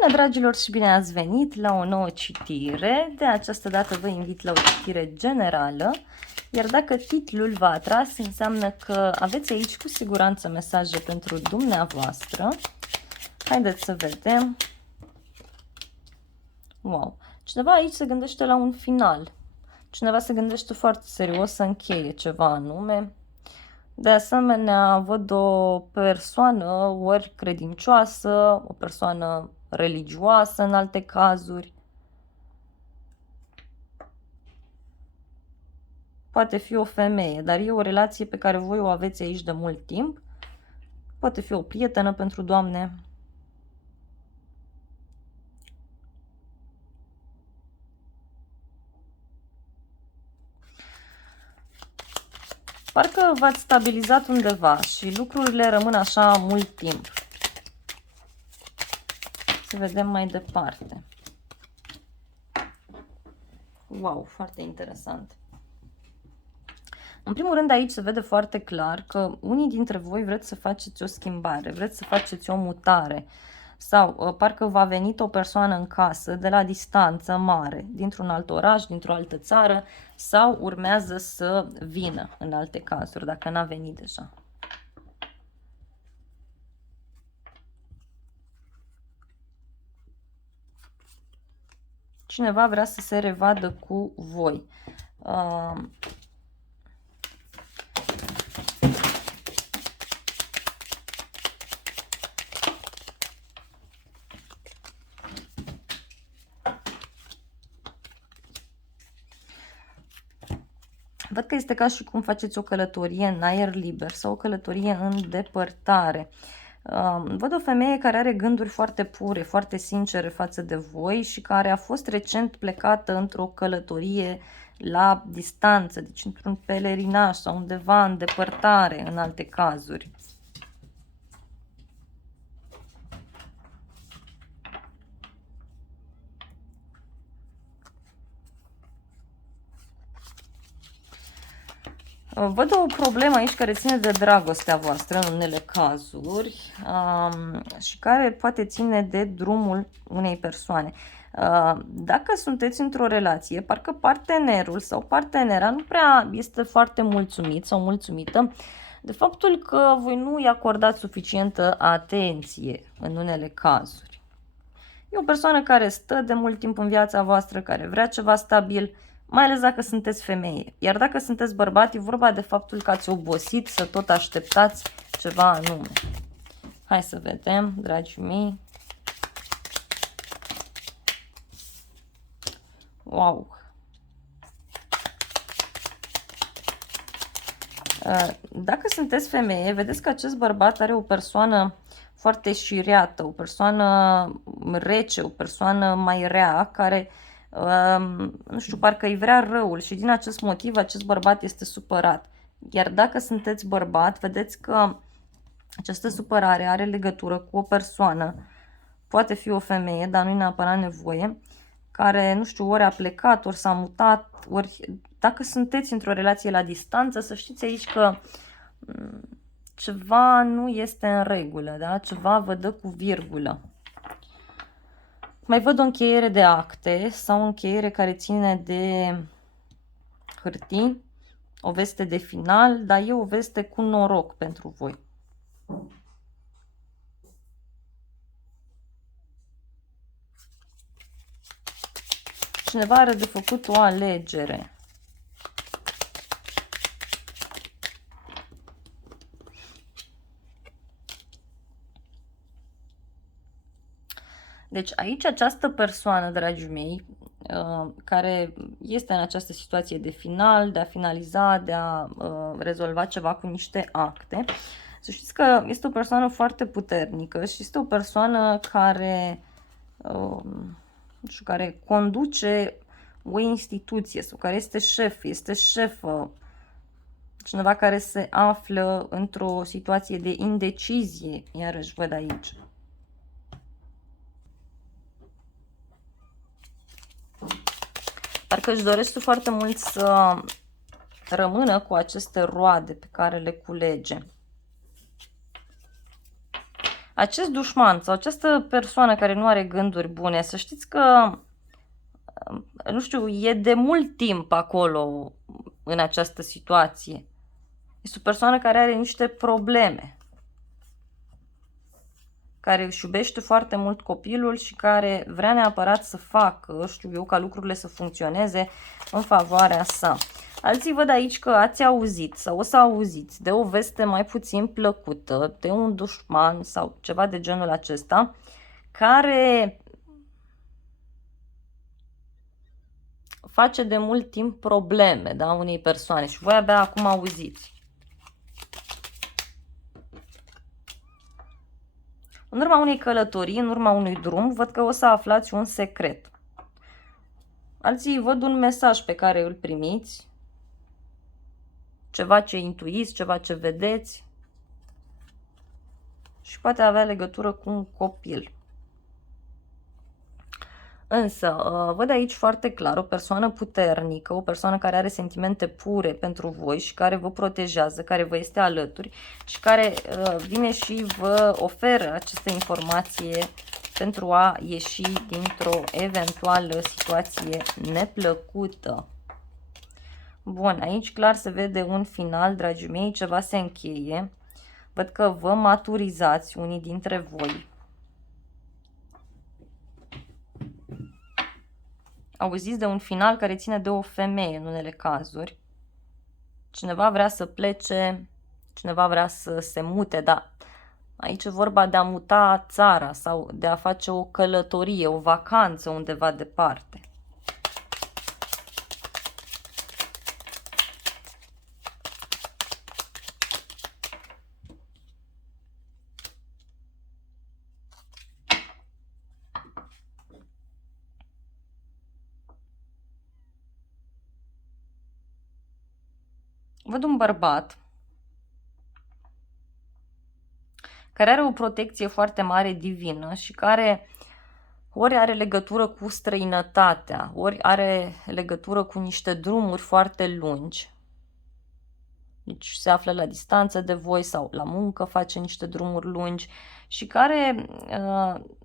Bună, dragilor, și bine ați venit la o nouă citire. De această dată vă invit la o citire generală, iar dacă titlul v-a atras, înseamnă că aveți aici cu siguranță mesaje pentru dumneavoastră. Haideți să vedem. Wow! Cineva aici se gândește la un final. Cineva se gândește foarte serios să încheie ceva anume. De asemenea, văd o persoană ori credincioasă, o persoană religioasă în alte cazuri. Poate fi o femeie, dar e o relație pe care voi o aveți aici de mult timp. Poate fi o prietenă pentru Doamne. Parcă v-ați stabilizat undeva și lucrurile rămân așa mult timp. Să vedem mai departe. Wow, foarte interesant. În primul rând aici se vede foarte clar că unii dintre voi vreți să faceți o schimbare, vreți să faceți o mutare sau parcă v-a venit o persoană în casă de la distanță mare, dintr-un alt oraș, dintr-o altă țară sau urmează să vină în alte cazuri, dacă n-a venit deja. Cineva vrea să se revadă cu voi. Văd că este ca și cum faceți o călătorie în aer liber sau o călătorie în depărtare. Văd o femeie care are gânduri foarte pure, foarte sincere față de voi și care a fost recent plecată într-o călătorie la distanță, deci într-un pelerinaj sau undeva în depărtare în alte cazuri. Văd o problemă aici care ține de dragostea voastră în unele cazuri și care poate ține de drumul unei persoane. Dacă sunteți într-o relație, parcă partenerul sau partenera nu prea este foarte mulțumit sau mulțumită de faptul că voi nu îi acordați suficientă atenție în unele cazuri. E o persoană care stă de mult timp în viața voastră, care vrea ceva stabil, mai ales dacă sunteți femeie. Iar dacă sunteți bărbat, e vorba de faptul că ați obosit să tot așteptați ceva anume. Hai să vedem, dragii mei. Wow! Dacă sunteți femeie, vedeți că acest bărbat are o persoană foarte șireată, o persoană rece, o persoană mai rea, care, nu știu, parcă îi vrea răul și din acest motiv acest bărbat este supărat. Iar dacă sunteți bărbat, vedeți că această supărare are legătură cu o persoană, poate fi o femeie, dar nu e neapărat nevoie, care, nu știu, ori a plecat, ori s-a mutat, ori dacă sunteți într-o relație la distanță, să știți aici că ceva nu este în regulă, da? Ceva vă dă cu virgulă. Mai văd o încheiere de acte sau o încheiere care ține de hârtii, o veste de final, dar e o veste cu noroc pentru voi. Cineva are de făcut o alegere. Deci aici această persoană, dragii mei, care este în această situație de final, de a finaliza, de a rezolva ceva cu niște acte, să știți că este o persoană foarte puternică și este o persoană care, nu știu, care conduce o instituție sau care este șef, este șefă, cineva care se află într-o situație de indecizie, iarăși văd aici. Parcă își dorește foarte mult să rămână cu aceste roade pe care le culege. acest dușman sau această persoană care nu are gânduri bune, să știți că, nu știu, e de mult timp acolo în această situație. Este o persoană care are niște probleme, care își iubește foarte mult copilul și care vrea neapărat să facă, știu eu, ca lucrurile să funcționeze în favoarea sa. Alții văd aici că ați auzit sau o să auziți de o veste mai puțin plăcută, de un dușman sau ceva de genul acesta, care face de mult timp probleme, da, unei persoane și voi abia acum auziți. În urma unei călătorii, în urma unui drum, văd că o să aflați un secret. Alții văd un mesaj pe care îl primiți, ceva ce intuiți, ceva ce vedeți și poate avea legătură cu un copil. Însă, văd aici foarte clar o persoană puternică, o persoană care are sentimente pure pentru voi și care vă protejează, care vă este alături și care vine și vă oferă această informație pentru a ieși dintr-o eventuală situație neplăcută. Bun, aici clar se vede un final, dragii mei, ceva se încheie. Văd că vă maturizați unii dintre voi. Auziți de un final care ține de o femeie în unele cazuri. Cineva vrea să plece, cineva vrea să se mute, dar aici e vorba de a muta țara sau de a face o călătorie, o vacanță undeva departe. Văd un bărbat care are o protecție foarte mare divină și care ori are legătură cu străinătatea, ori are legătură cu niște drumuri foarte lungi. Deci se află la distanță de voi sau la muncă face niște drumuri lungi și care,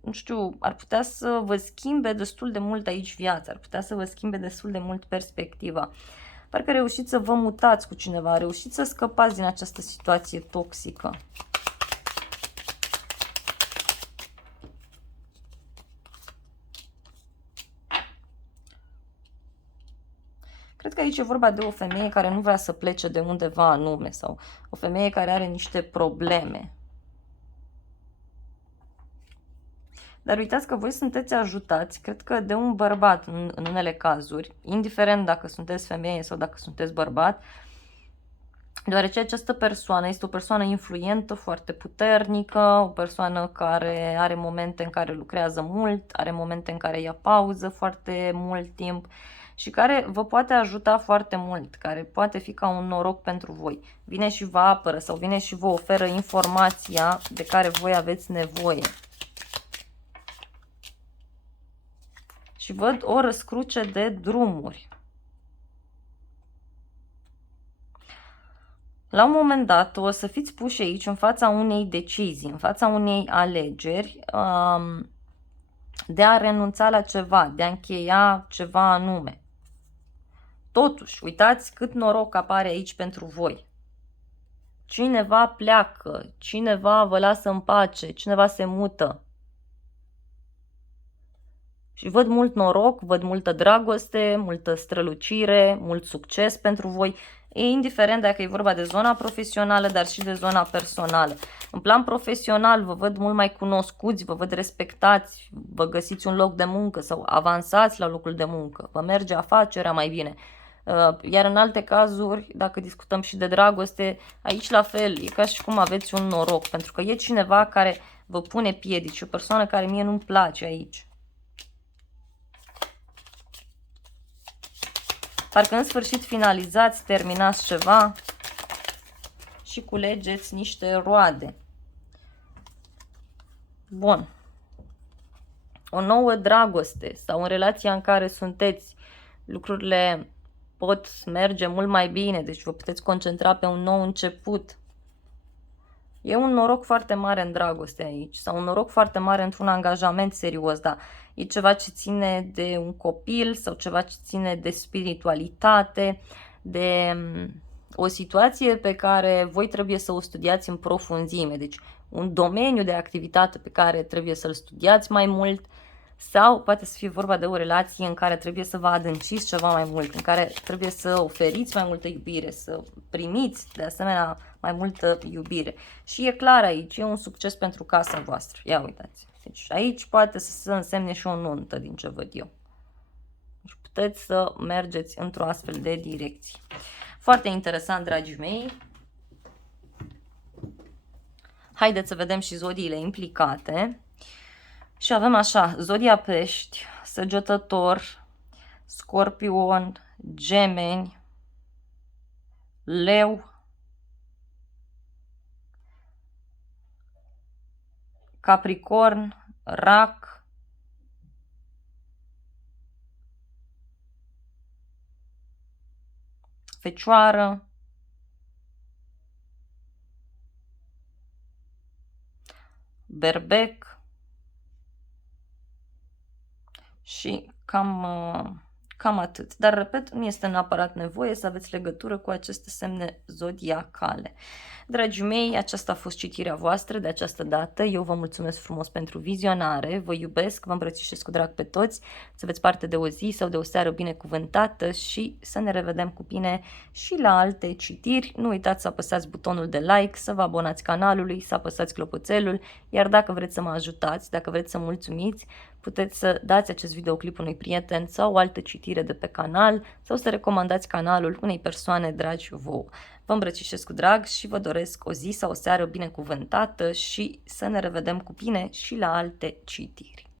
nu știu, ar putea să vă schimbe destul de mult aici viața, ar putea să vă schimbe destul de mult perspectiva. Parcă reușiți să vă mutați cu cineva, reușiți să scăpați din această situație toxică. Cred că aici e vorba de o femeie care nu vrea să plece de undeva anume sau o femeie care are niște probleme. Dar uitați că voi sunteți ajutați, cred că de un bărbat în unele cazuri, indiferent dacă sunteți femeie sau dacă sunteți bărbat, deoarece această persoană este o persoană influentă, foarte puternică, o persoană care are momente în care lucrează mult, are momente în care ia pauză foarte mult timp și care vă poate ajuta foarte mult, care poate fi ca un noroc pentru voi. Vine și vă apără sau vine și vă oferă informația de care voi aveți nevoie. Și văd o răscruce de drumuri. La un moment dat o să fiți puși aici în fața unei decizii, în fața unei alegeri de a renunța la ceva, de a încheia ceva anume. Totuși, uitați cât noroc apare aici pentru voi. Cineva pleacă, cineva vă lasă în pace, cineva se mută. Și văd mult noroc, văd multă dragoste, multă strălucire, mult succes pentru voi, indiferent dacă e vorba de zona profesională, dar și de zona personală. În plan profesional vă văd mult mai cunoscuți, vă văd respectați, vă găsiți un loc de muncă sau avansați la locul de muncă, vă merge afacerea mai bine. Iar în alte cazuri, dacă discutăm și de dragoste, aici la fel, e ca și cum aveți un noroc, pentru că e cineva care vă pune piedici, o persoană care mie nu-mi place aici. Parcă în sfârșit finalizați, terminați ceva și culegeți niște roade. Bun. O nouă dragoste sau în relația în care sunteți, lucrurile pot merge mult mai bine, deci vă puteți concentra pe un nou început. E un noroc foarte mare în dragoste aici sau un noroc foarte mare într-un angajament serios, da. E ceva ce ține de un copil sau ceva ce ține de spiritualitate, de o situație pe care voi trebuie să o studiați în profunzime. Deci un domeniu de activitate pe care trebuie să-l studiați mai mult sau poate să fie vorba de o relație în care trebuie să vă adânciți ceva mai mult, în care trebuie să oferiți mai multă iubire, să primiți de asemenea mai multă iubire. Și e clar aici, e un succes pentru casa voastră. Ia uitați. Deci aici poate să se însemne și o nuntă din ce văd eu. Deci puteți să mergeți într-o astfel de direcție. Foarte interesant, dragii mei. Haideți să vedem și zodiile implicate. Și avem așa, zodia Pești, Săgetător, Scorpion, Gemeni, Leu, Capricorn, Rac, Fecioară, Berbec și cam atât. Dar, repet, nu este neapărat nevoie să aveți legătură cu aceste semne zodiacale. Dragii mei, aceasta a fost citirea voastră de această dată. Eu vă mulțumesc frumos pentru vizionare, vă iubesc, vă îmbrățișez cu drag pe toți, să aveți parte de o zi sau de o seară binecuvântată și să ne revedem cu bine și la alte citiri. Nu uitați să apăsați butonul de like, să vă abonați canalului, să apăsați clopoțelul, iar dacă vreți să mă ajutați, dacă vreți să mulțumiți, puteți să dați acest videoclip unui prieten sau o altă citire de pe canal sau să recomandați canalul unei persoane dragi vouă. Vă îmbrățișez cu drag și vă doresc o zi sau o seară binecuvântată și să ne revedem cu bine și la alte citiri.